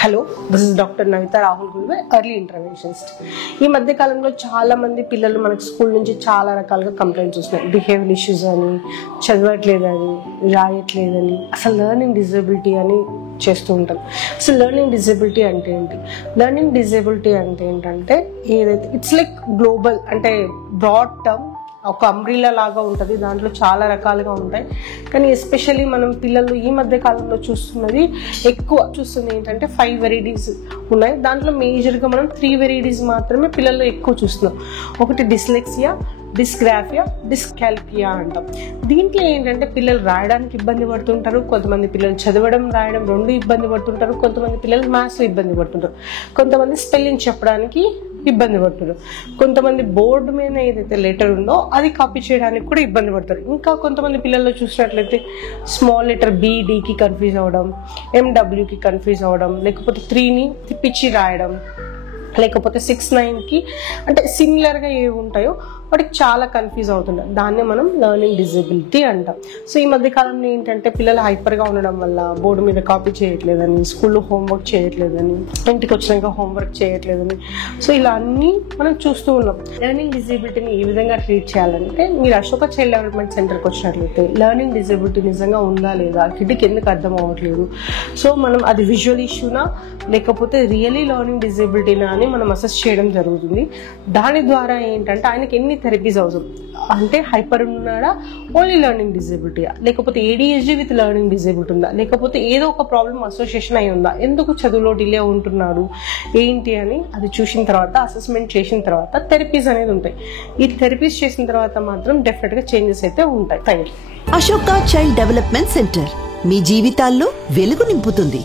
Hello, this is doctor Navitha Rahul Gulve, early interventionist. ఈ మధ్య కాలంలో చాలా మంది పిల్లలు మనకు స్కూల్ నుంచి చాలా రకాలుగా కంప్లైంట్స్ వస్తున్నాయి. బిహేవియర్ ఇష్యూస్ అని, చదవట్లేదని, రాయట్లేదని, అసలు లెర్నింగ్ డిజబిలిటీ అని చేస్తూ ఉంటాం. అసలు లెర్నింగ్ డిజబిలిటీ అంటే ఏంటి? లెర్నింగ్ డిజబిలిటీ అంటే ఏంటంటే ఏదైతే ఇట్స్ లైక్ గ్లోబల్, అంటే బ్రాడ్ టర్మ్, ఒక అంబ్రిల్లా లాగా ఉంటుంది. దాంట్లో చాలా రకాలుగా ఉంటాయి. కానీ ఎస్పెషల్లీ మనం పిల్లలు ఈ మధ్య కాలంలో ఎక్కువ చూస్తుంది ఏంటంటే 5 వెరైటీస్ ఉన్నాయి. దాంట్లో మేజర్గా మనం 3 వెరైటీస్ మాత్రమే పిల్లల్లో ఎక్కువ చూస్తున్నాం. ఒకటి డిస్లెక్సియా, డిస్గ్రాఫియా, డిస్కాల్పియా అంటాం. దీంట్లో ఏంటంటే పిల్లలు రాయడానికి ఇబ్బంది పడుతుంటారు, కొంతమంది పిల్లలు చదవడం రాయడం రెండు ఇబ్బంది పడుతుంటారు, కొంతమంది పిల్లలు మ్యాథ్స్లో ఇబ్బంది పడుతుంటారు, కొంతమంది స్పెల్లింగ్ చెప్పడానికి ఇబ్బంది పడుతున్నారు, కొంతమంది బోర్డు మీద ఏదైతే లెటర్ ఉందో అది కాపీ చేయడానికి కూడా ఇబ్బంది పడతారు. ఇంకా కొంతమంది పిల్లల్లో చూసినట్లయితే స్మాల్ లెటర్ BDకి కన్ఫ్యూజ్ అవ్వడం, MWకి కన్ఫ్యూజ్ అవ్వడం, లేకపోతే 3ని తిప్పించి రాయడం, లేకపోతే 6, 9కి అంటే సిమిలర్గా ఏవి ఉంటాయో వాటికి చాలా కన్ఫ్యూజ్ అవుతుంటారు. దాన్నే మనం లెర్నింగ్ డిజబిలిటీ అంటాం. సో ఈ మధ్య కాలంలో ఏంటంటే పిల్లలు హైపర్గా ఉండడం వల్ల బోర్డు మీద కాపీ చేయట్లేదని, స్కూల్లో హోంవర్క్ చేయట్లేదని, ఇంటికి వచ్చినాక హోంవర్క్ చేయట్లేదని, సో ఇలా అన్నీ మనం చూస్తూ ఉన్నాం. లెర్నింగ్ డిజబిలిటీని ఏ విధంగా ట్రీట్ చేయాలంటే, మీరు అశోక చైల్డ్ డెవలప్మెంట్ సెంటర్కి వచ్చినట్లయితే లెర్నింగ్ డిజబిలిటీ నిజంగా ఉందా లేదా, కిడ్కి ఎందుకు అర్థం అవ్వట్లేదు, సో మనం అది విజువల్ ఇష్యూనా లేకపోతే రియలీ లెర్నింగ్ డిజబిలిటీనా అని మనం అసెస్ చేయడం జరుగుతుంది. దాని ద్వారా ఏంటంటే ఆయనకి ఎన్ని థెరపీస్ అవసరం, అంటే హైపర్ ఉన్నాడా, ఓన్లీ లెర్నింగ్ డిజబిలిటీయా, లేకపోతే ADHD విత్ లెర్నింగ్ డిజబిలిటీ ఉందా, లేకపోతే ఏదో ఒక ప్రాబ్లం అసోసియేషన్ అయి ఉందా, ఎందుకు చదువులో డిలే ఉంటున్నాడు ఏంటి అని అది చూసిన తర్వాత, అసెస్మెంట్ చేసిన తర్వాత థెరపీస్ అనేది ఉంటాయి. ఈ థెరపీస్ చేసిన తర్వాత మాత్రం డెఫినెట్గా చేంజెస్ అయితే ఉంటాయి. Thank you. Ashoka child development centre మీ జీవితాల్లో వెలుగు నింపుతుంది.